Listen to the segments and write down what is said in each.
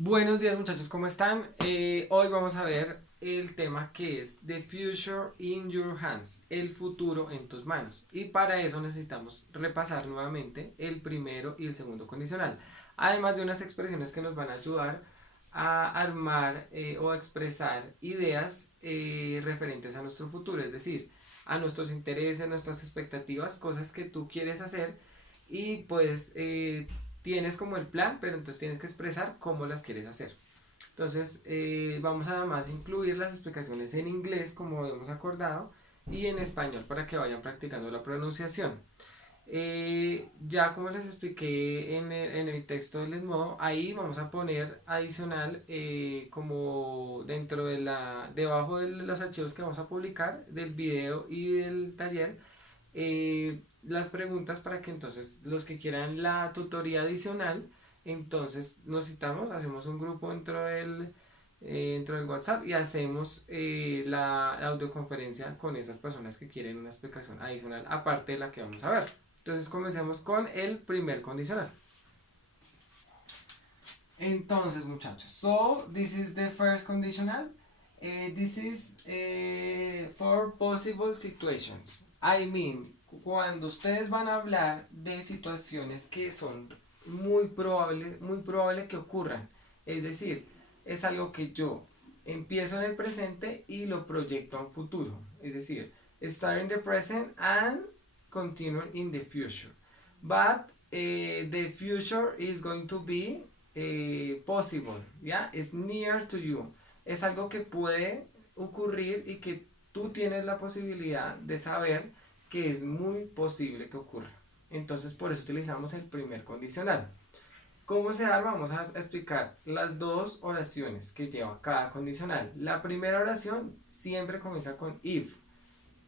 Buenos días muchachos, ¿cómo están? Hoy vamos a ver el tema que es The Future in Your Hands, el futuro en tus manos. Y para eso necesitamos repasar nuevamente el primero y el segundo condicional. Además de unas expresiones que nos van a ayudar a armar o a expresar ideas referentes a nuestro futuro, es decir, a nuestros intereses, nuestras expectativas, cosas que tú quieres hacer y pues tienes como el plan, pero entonces tienes que expresar cómo las quieres hacer. Entonces vamos a además incluir las explicaciones en inglés como habíamos acordado y en español para que vayan practicando la pronunciación. Ya como les expliqué en el texto del Edmodo, ahí vamos a poner adicional como dentro de debajo de los archivos que vamos a publicar del video y del taller, las preguntas para que entonces los que quieran la tutoría adicional, entonces nos citamos, hacemos un grupo dentro del WhatsApp y hacemos la audioconferencia con esas personas que quieren una explicación adicional aparte de la que vamos a ver. Entonces comencemos con el primer condicional. Entonces muchachos, so this is the first conditional. This is for possible situations. I mean, cuando ustedes van a hablar de situaciones que son muy probable que ocurran. Es decir, es algo que yo empiezo en el presente y lo proyecto a un futuro. Es decir, start in the present and continue in the future. But the future is going to be possible, ¿ya? Es near to you. Es algo que puede ocurrir y que tú tienes la posibilidad de saber que es muy posible que ocurra. Entonces por eso utilizamos el primer condicional. ¿Cómo se da? Vamos a explicar las dos oraciones que lleva cada condicional. La primera oración siempre comienza con if,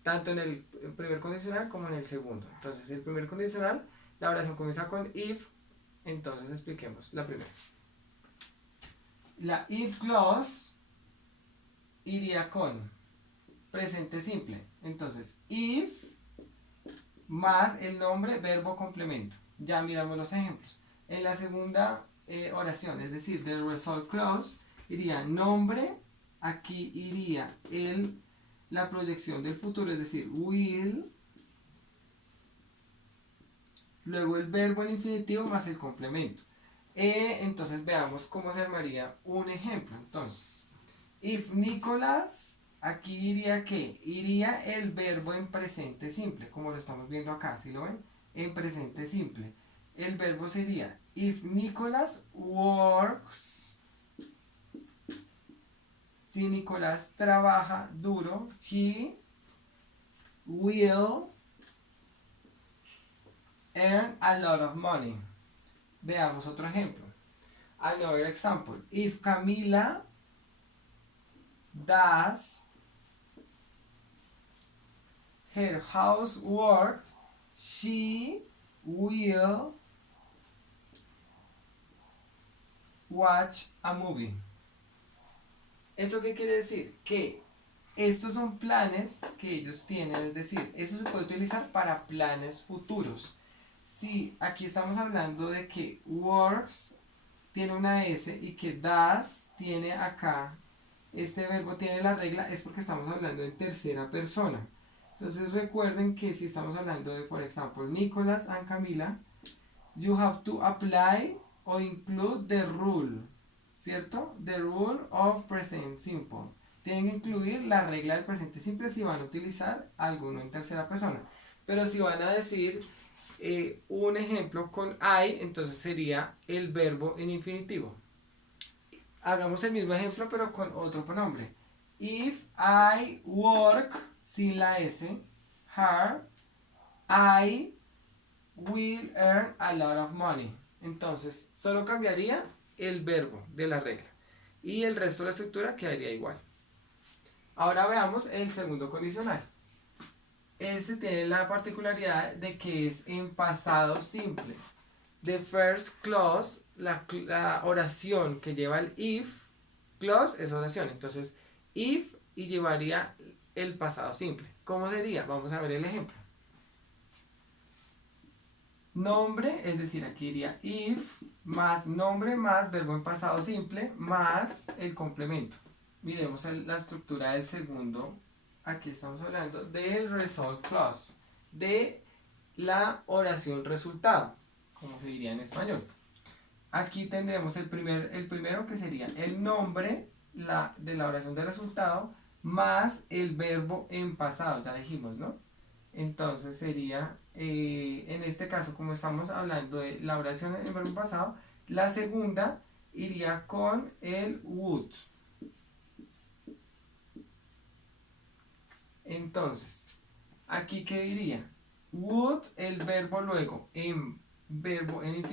tanto en el primer condicional como en el segundo. Entonces el primer condicional, la oración comienza con if, entonces expliquemos la primera. La if clause iría con presente simple. Entonces, if más el nombre, verbo, complemento. Ya miramos los ejemplos. En la segunda oración, es decir, the result clause, iría nombre, aquí iría la proyección del futuro, es decir, will, luego el verbo en infinitivo más el complemento. Entonces veamos cómo se armaría un ejemplo. Entonces, if Nicolás, aquí iría ¿qué? Iría el verbo en presente simple, como lo estamos viendo acá, ¿sí lo ven? En presente simple. El verbo sería if Nicolás works, si Nicolás trabaja duro, he will earn a lot of money. Veamos otro ejemplo. Another example. If Camila does her housework, she will watch a movie. ¿Eso qué quiere decir? Que estos son planes que ellos tienen, es decir, eso se puede utilizar para planes futuros. Si aquí estamos hablando de que works tiene una S y que does tiene acá, este verbo tiene la regla, es porque estamos hablando en tercera persona. Entonces recuerden que si estamos hablando de, por ejemplo, Nicholas and Camila, you have to apply o include the rule, ¿cierto? The rule of present simple. Tienen que incluir la regla del presente simple si van a utilizar alguno en tercera persona. Pero si van a decir un ejemplo con I, entonces sería el verbo en infinitivo. Hagamos el mismo ejemplo pero con otro pronombre. If I work sin la S hard, I will earn a lot of money. Entonces, solo cambiaría el verbo de la regla y el resto de la estructura quedaría igual. Ahora veamos el segundo condicional. Este tiene la particularidad de que es en pasado simple. The first clause, la oración que lleva el if, clause es oración. Entonces, if y llevaría el pasado simple. ¿Cómo sería? Vamos a ver el ejemplo. nombre, es decir, aquí iría if más nombre más verbo en pasado simple más el complemento. Miremos la estructura del segundo. Aquí estamos hablando del result clause, de la oración resultado, como se diría en español. Aquí tendremos el primero que sería el nombre de la oración de resultado más el verbo en pasado, ya dijimos, ¿no? Entonces sería, en este caso, como estamos hablando de la oración en verbo pasado, la segunda iría con el would. Entonces, aquí qué diría, would, el verbo luego en verbo en infinitivo